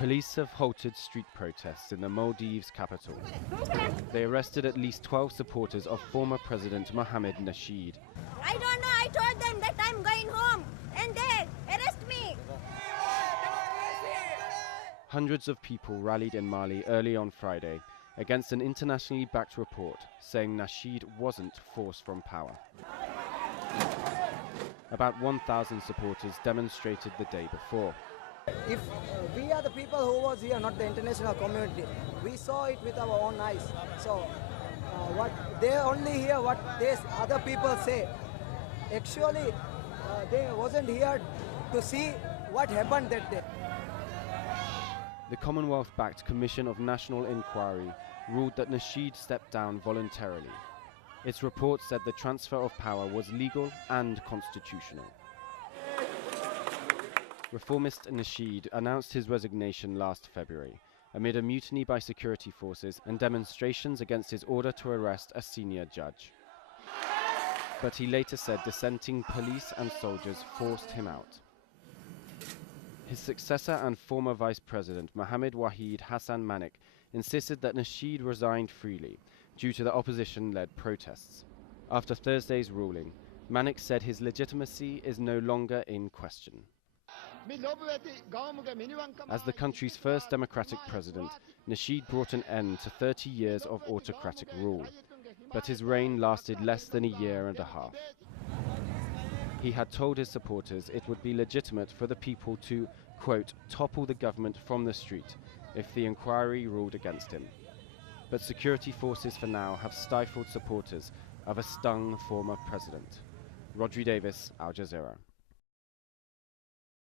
Police have halted street protests in the Maldives capital. They arrested at least 12 supporters of former President Mohamed Nasheed. I don't know, I told them that I'm going home and they arrest me. Hundreds of people rallied in Mali early on Friday against an internationally backed report saying Nasheed wasn't forced from power. About 1,000 supporters demonstrated the day before. If we are the people who was here, not the international community, we saw it with our own eyes. So what they only hear what these other people say. Actually, they wasn't here to see what happened that day. The Commonwealth-backed Commission of National Inquiry ruled that Nasheed stepped down voluntarily. Its report said the transfer of power was legal and constitutional. Reformist Nasheed announced his resignation last February, amid a mutiny by security forces and demonstrations against his order to arrest a senior judge. But he later said dissenting police and soldiers forced him out. His successor and former Vice President Mohamed Hassan Manik insisted that Nasheed resigned freely due to the opposition-led protests. After Thursday's ruling, Manik said his legitimacy is no longer in question. As the country's first democratic president, Nasheed brought an end to 30 years of autocratic rule, but his reign lasted less than a year and a half. He had told his supporters it would be legitimate for the people to, quote, topple the government from the street if the inquiry ruled against him. But security forces for now have stifled supporters of a stung former president. Rhodri Davies, Al Jazeera.